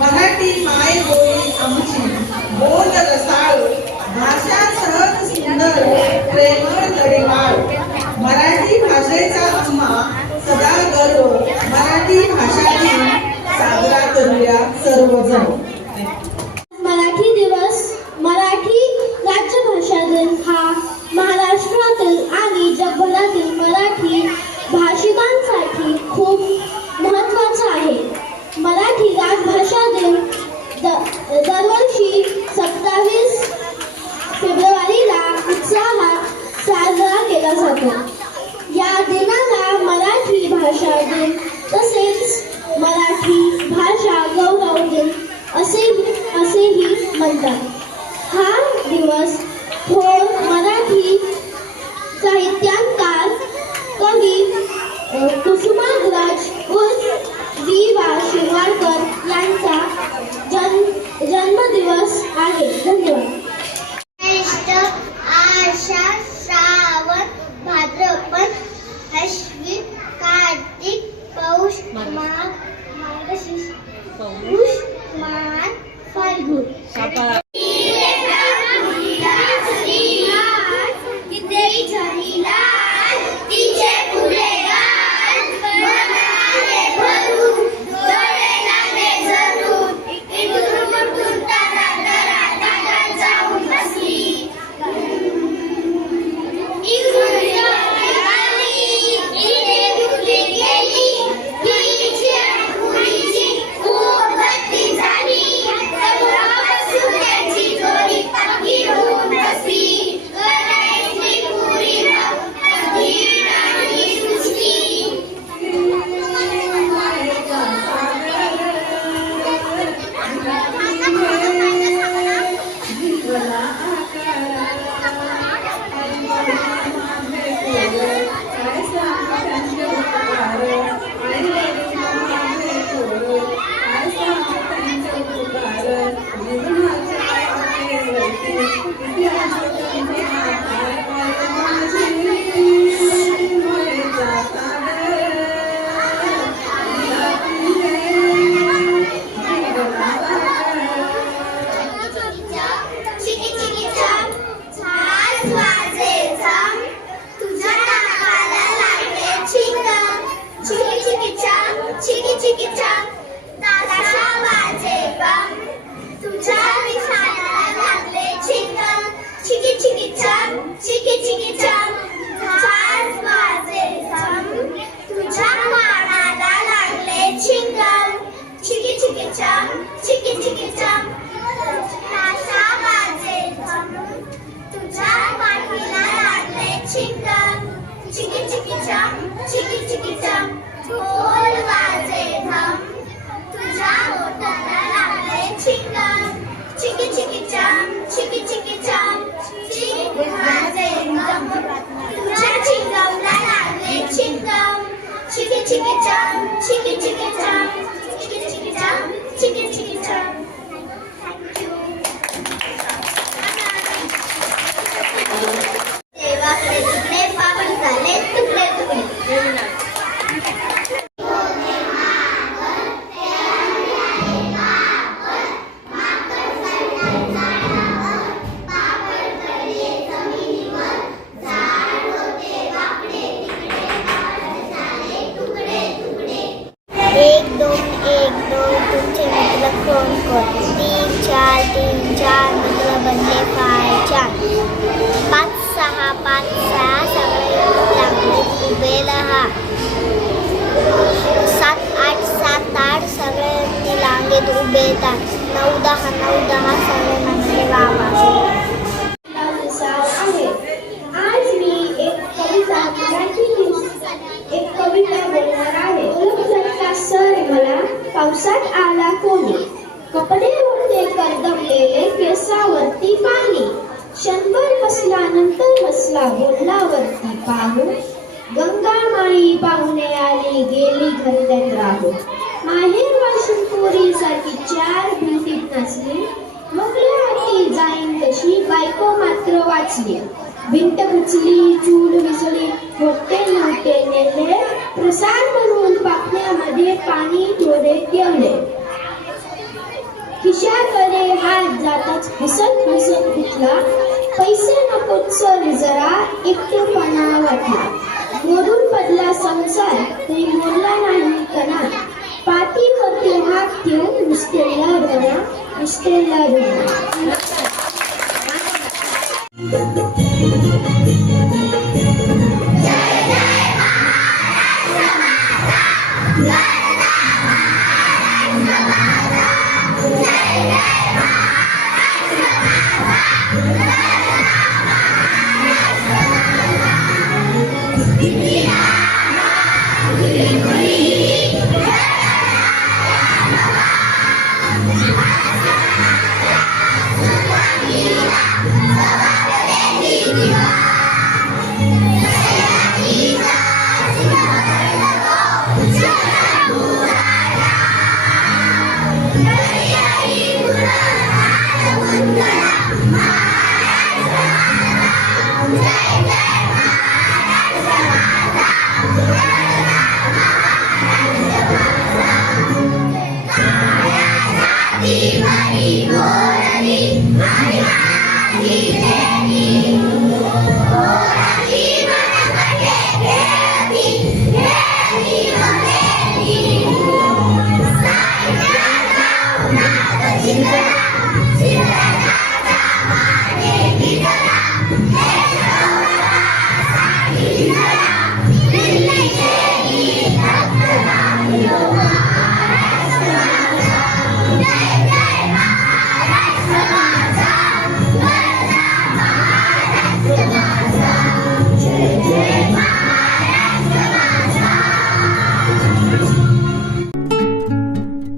मराठी माय बोली आमची बोल रसाळ भाषा सहज सुंदर प्रेमळ तडीमाळ मराठी भाषेचा आम्हा सदा गर्व मराठी भाषा दिन साजरा करूया सर्वजण. मराठी दिवस मराठी राज्यभाषा दिन हा महाराष्ट्रातील आणि जगभरातील मराठी भाषिकांसाठी खूप महत्त्वाचा आहे. मराठी राजभाषा दिन दरवर्षी 27 फेब्रुवारीला उत्साहात साजरा केला जातो. या दिनाला मराठी भाषा दिन तसेच मराठी भाषा गौरव दिन असेही म्हणतात. हा दिवस थोर मराठी साहित्यकार कवी कुसुमाग्रज उर्फ वि. वा. शिरवाडकर यांचा जन्मदिवस आहे. धन्यवाद. आषाढ श्रावण भाद्रपद अश्विन कार्तिक पौष माघ मार्गशीर्ष पुष माघ फाल्गुन पावसात आला कोणी कपडे होते कर्दमलेले केसावरती पाणी क्षणभर बसल्यानंतर बसला बोलल्यावरती पाहू गंगा माई पाहुणे आली गेली घरट्यात राहू माहेर वाशिम पोरी सारखी चार भिंतीत नसली मोकळ्या हाती जाईन तशी बायको मात्र वाचली भिंत खचली, चूल विजली, होते नव्हते नेले, प्रसाद म्हणून पापण्यामध्ये पाणी थोडे ठेवले. खिशाकडे हात जाताच हसत हसत उठला, पैसे नकोत सर जरा एकटेपणा वाटला. मोडून पडला संसार तरी मोडला नाही कणा, पाठीवरती हात ठेवून निसटला रोना, निसटला रोना. Oh